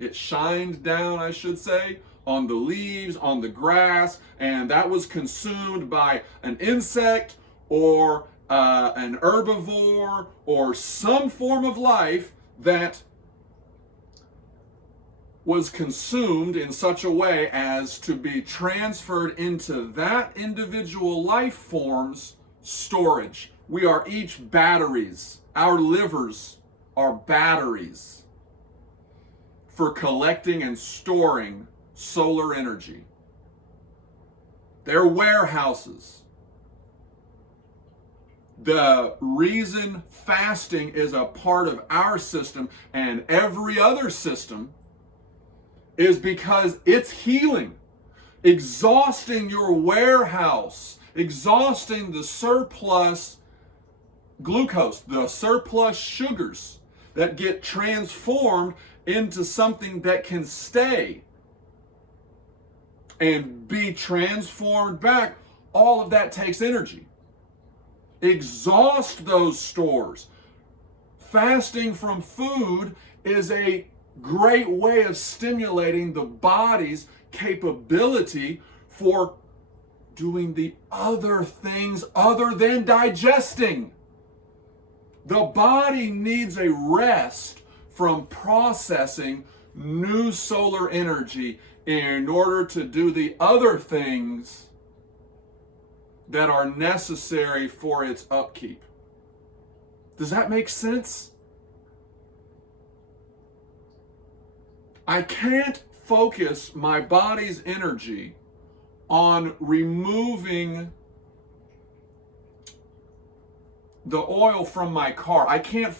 It shined down, I should say, on the leaves, on the grass, and that was consumed by an insect or an herbivore or some form of life that was consumed in such a way as to be transferred into that individual life form's storage. We are each batteries. Our livers are batteries for collecting and storing solar energy. They're warehouses. The reason fasting is a part of our system and every other system is because it's healing, exhausting your warehouse, exhausting the surplus glucose, the surplus sugars that get transformed into something that can stay and be transformed back. All of that takes energy. Exhaust those stores. Fasting from food is a great way of stimulating the body's capability for doing the other things other than digesting. The body needs a rest from processing new solar energy in order to do the other things that are necessary for its upkeep. Does that make sense? I can't focus my body's energy on removing the oil from my car. I can't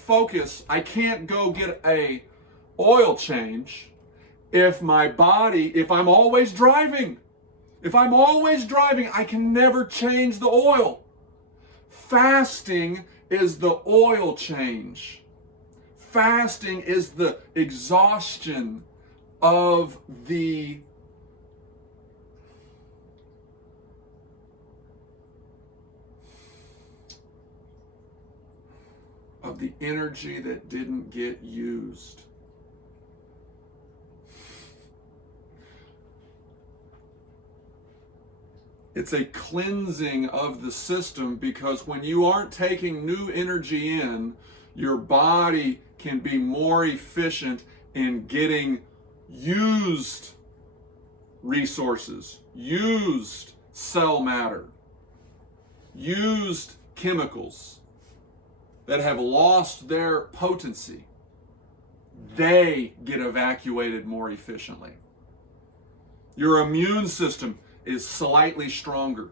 go get a oil change if I'm always driving. If I'm always driving, I can never change the oil. Fasting is the oil change. Fasting is the exhaustion of the energy that didn't get used. It's a cleansing of the system, because when you aren't taking new energy in, your body can be more efficient in getting used resources, used cell matter, used chemicals that have lost their potency. They get evacuated more efficiently. Your immune system is slightly stronger.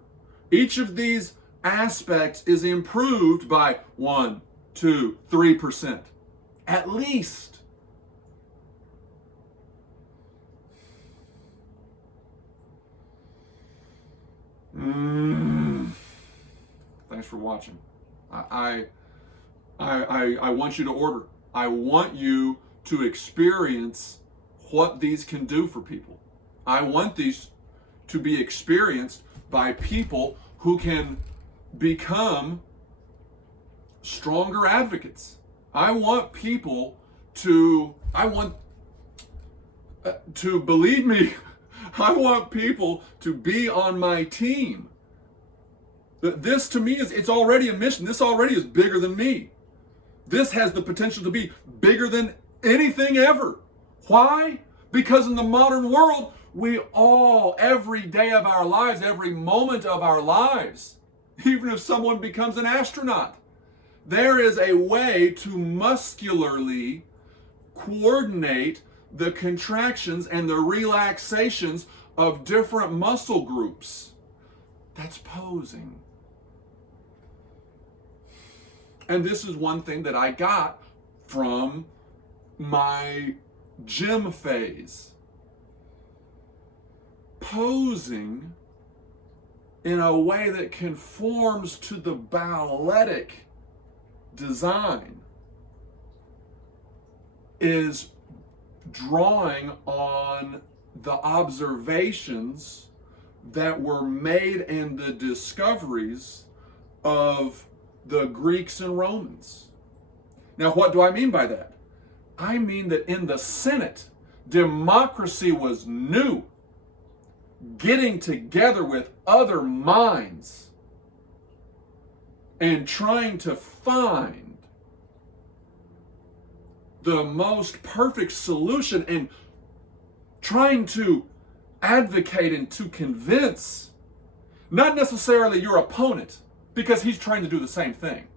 Each of these aspects is improved by 1, 2, 3%, at least. Thanks for watching. I want you to order. I want you to experience what these can do for people. I want these to be experienced by people who can become stronger advocates. I want people to believe me. I want people to be on my team. This to me it's already a mission. This already is bigger than me. This has the potential to be bigger than anything ever. Why? Because in the modern world, we all, every day of our lives, every moment of our lives, even if someone becomes an astronaut, there is a way to muscularly coordinate the contractions and the relaxations of different muscle groups. That's posing. And this is one thing that I got from my gym phase. Posing in a way that conforms to the balletic design is drawing on the observations that were made and the discoveries of the Greeks and Romans. Now, what do I mean by that? I mean that in the Senate, Democracy was new. Getting together with other minds and trying to find the most perfect solution and trying to advocate and to convince not necessarily your opponent, because he's trying to do the same thing,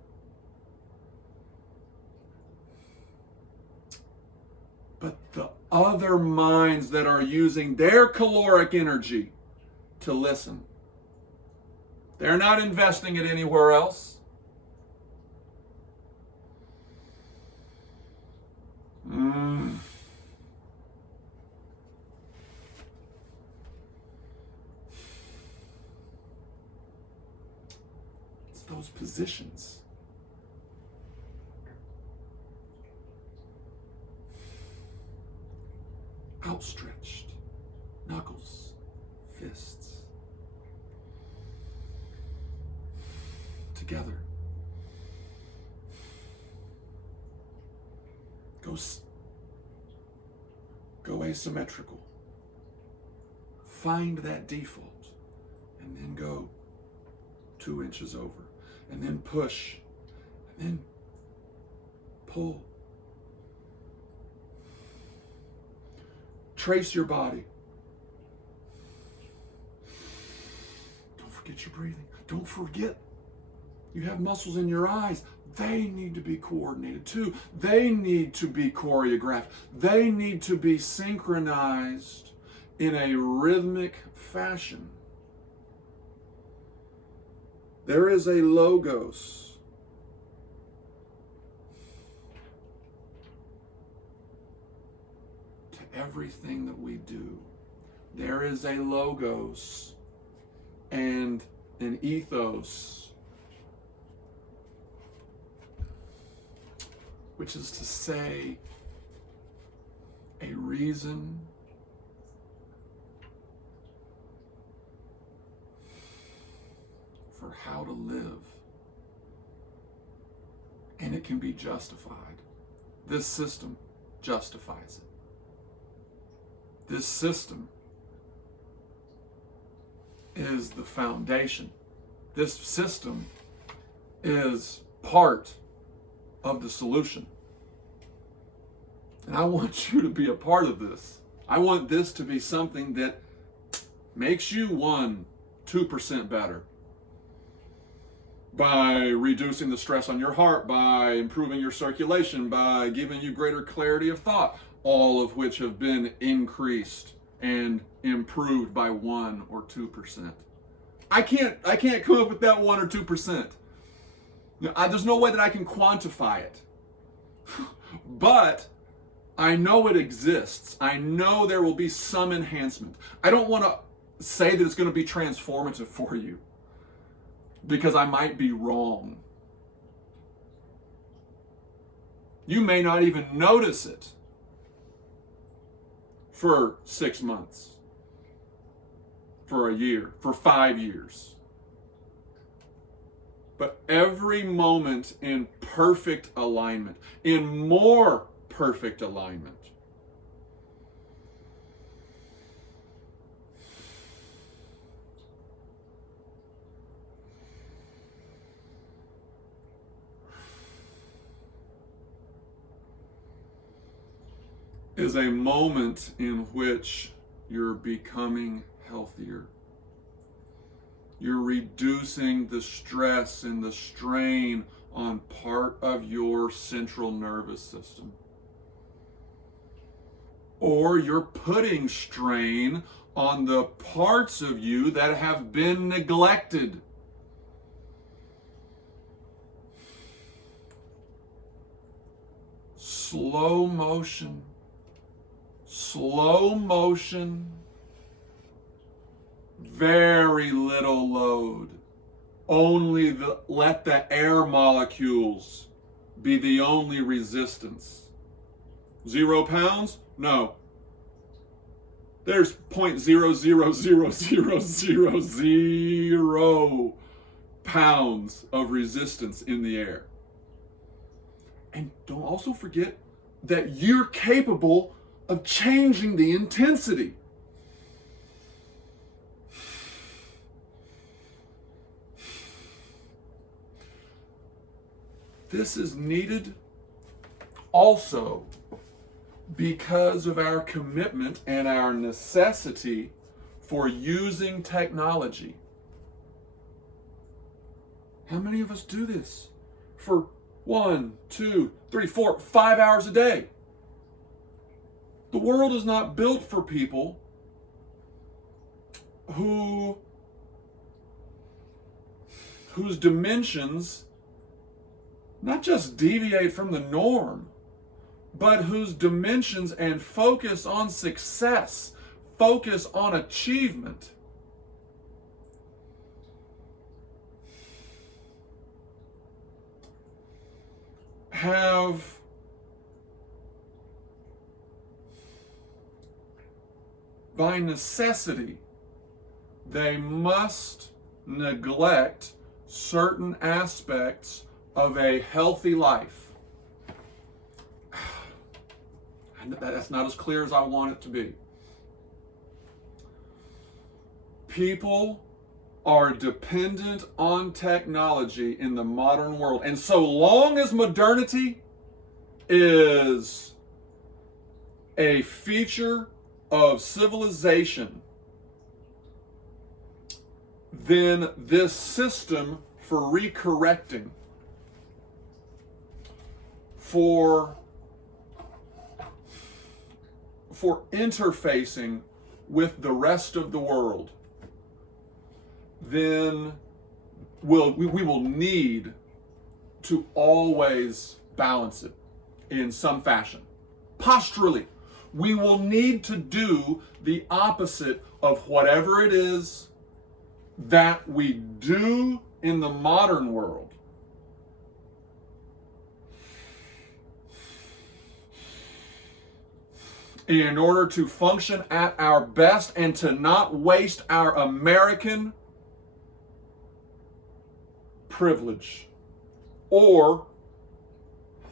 but the other minds that are using their caloric energy to listen. They're not investing it anywhere else. It's those positions. Outstretched, knuckles, fists, together. Go asymmetrical. Find that default, and then go 2 inches over, and then push, and then pull. Trace your body. Don't forget your breathing. Don't forget you have muscles in your eyes. They need to be coordinated too. They need to be choreographed. They need to be synchronized in a rhythmic fashion. There is a logos to everything that we do. There is a logos and an ethos, which is to say, a reason for how to live. And it can be justified. This system justifies it. This system is the foundation. This system is part of the solution. And I want you to be a part of this. I want this to be something that makes you 2% better by reducing the stress on your heart, by improving your circulation, by giving you greater clarity of thought, all of which have been increased and improved by 1 or 2%. I can't come up with that 1 or 2%. There's no way that I can quantify it. But I know it exists. I know there will be some enhancement. I don't want to say that it's going to be transformative for you, because I might be wrong. You may not even notice it for 6 months, for a year, for 5 years. But every moment in perfect alignment, in more perfect alignment, is a moment in which you're becoming healthier. You're reducing the stress and the strain on part of your central nervous system. Or you're putting strain on the parts of you that have been neglected. Slow motion, very little load. Only let the air molecules be the only resistance. 0 pounds? No. There's 0.0000000 pounds of resistance in the air. And don't also forget that you're capable of changing the intensity. This is needed also because of our commitment and our necessity for using technology. How many of us do this for 1, 2, 3, 4, 5 hours a day? The world is not built for people whose dimensions not just deviate from the norm, but whose dimensions and focus on success, focus on achievement, have by necessity, they must neglect certain aspects of a healthy life. That's not as clear as I want it to be. People are dependent on technology in the modern world. And so long as modernity is a feature of civilization, then this system for recorrecting, for interfacing with the rest of the world, then we will need to always balance it in some fashion. Posturally, we will need to do the opposite of whatever it is that we do in the modern world. In order to function at our best and to not waste our American privilege, or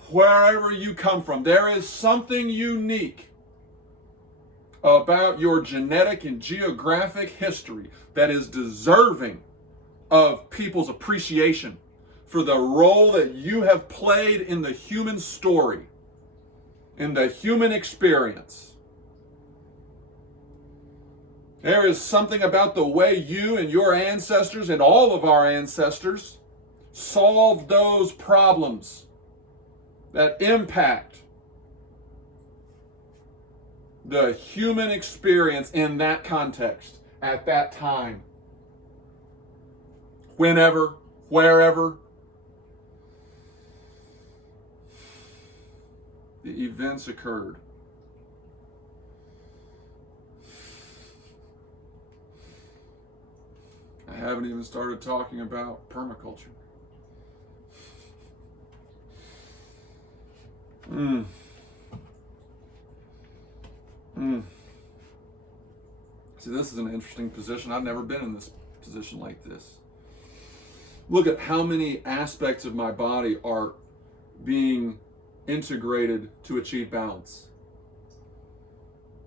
wherever you come from, there is something unique about your genetic and geographic history that is deserving of people's appreciation for the role that you have played in the human story, in the human experience. There is something about the way you and your ancestors and all of our ancestors solved those problems that impact the human experience in that context, at that time, whenever, wherever the events occurred. I haven't even started talking about permaculture. See, this is an interesting position. I've never been in this position like this. Look at how many aspects of my body are being integrated to achieve balance.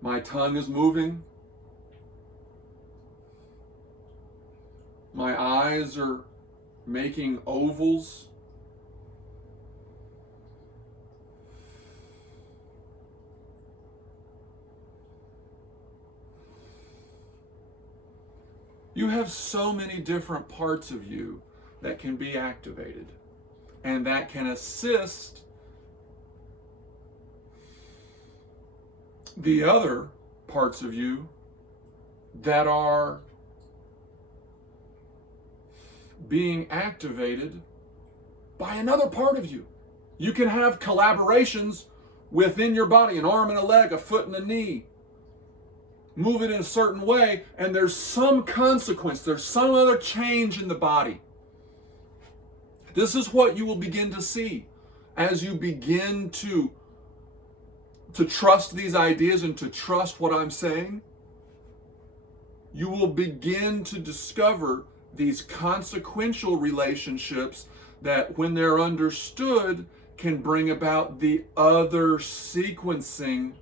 My tongue is moving. My eyes are making ovals. You have so many different parts of you that can be activated and that can assist the other parts of you that are being activated by another part of you. You can have collaborations within your body, an arm and a leg, a foot and a knee. Move it in a certain way, and there's some consequence, there's some other change in the body. This is what you will begin to see as you begin to trust these ideas and to trust what I'm saying. You will begin to discover these consequential relationships that, when they're understood, can bring about the other sequencing